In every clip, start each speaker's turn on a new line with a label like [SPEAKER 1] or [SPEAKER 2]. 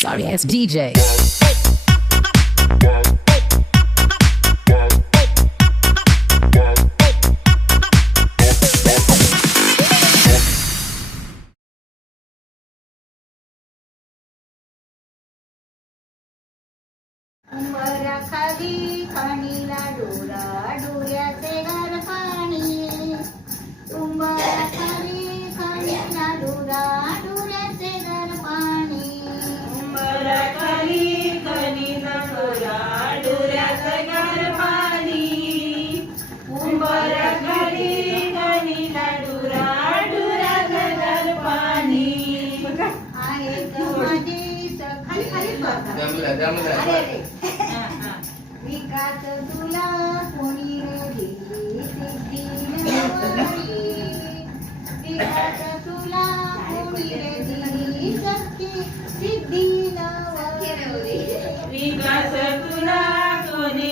[SPEAKER 1] Sorry, it's DJ.
[SPEAKER 2] जमलं जमलं.
[SPEAKER 3] मी
[SPEAKER 4] का तुला कोणी तुला कोणी सिद्धी
[SPEAKER 3] मी तुला कोणी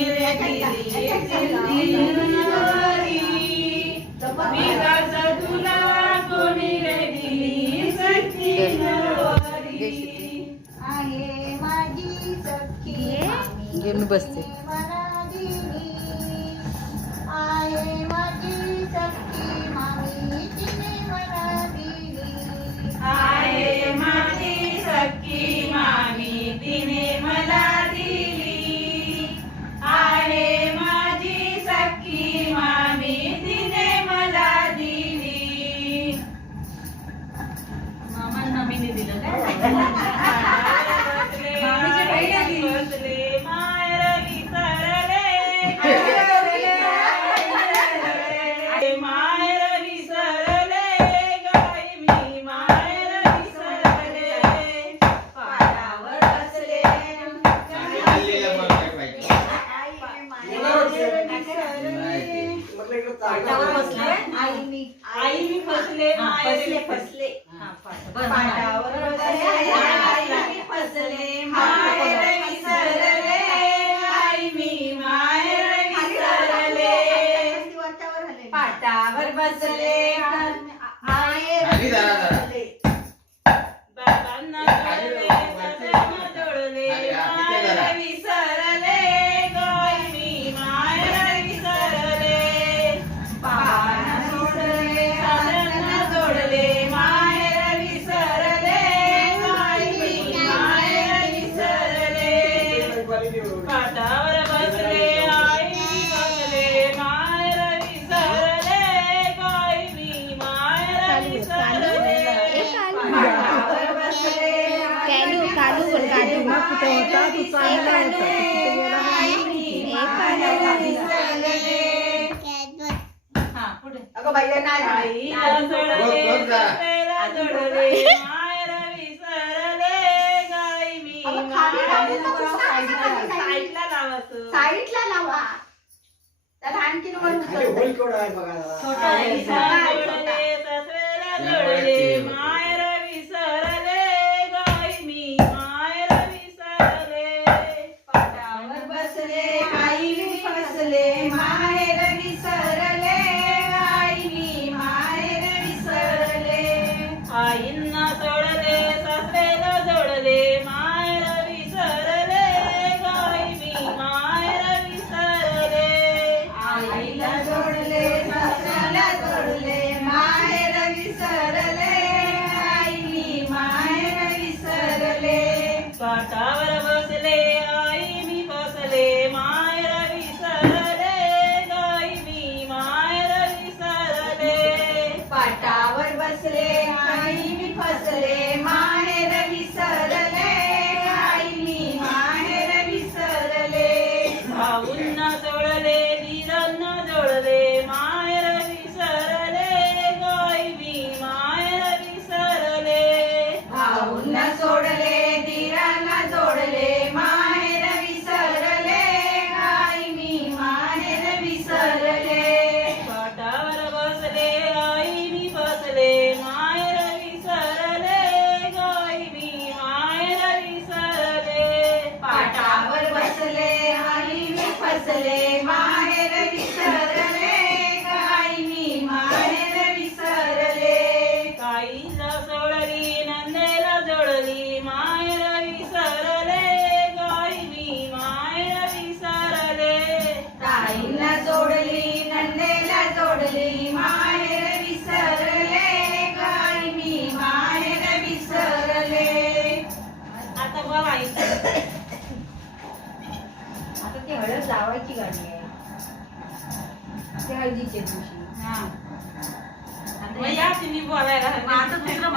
[SPEAKER 3] सिद्धी
[SPEAKER 1] मी
[SPEAKER 3] घेऊन बसते पाटावर बसले
[SPEAKER 4] आई मी
[SPEAKER 3] फसले फसले
[SPEAKER 4] फसले.
[SPEAKER 3] पाटावर बसले आई फसले माहेर विसरले आई मी माहेर विसरले. पाटावर बसले.
[SPEAKER 4] नको साईडला लावा त्याला आणखी
[SPEAKER 3] छोटा विसरे माहेर विसरले काही मी माहेर विसरले. काईला सोडली नंदेला जोडली माहेर
[SPEAKER 1] हळद लावायची गाडी आहे. ते हळदीच्या दिवशी.
[SPEAKER 3] हा. मग या तुम्ही बोलायला.
[SPEAKER 5] आता दुसरं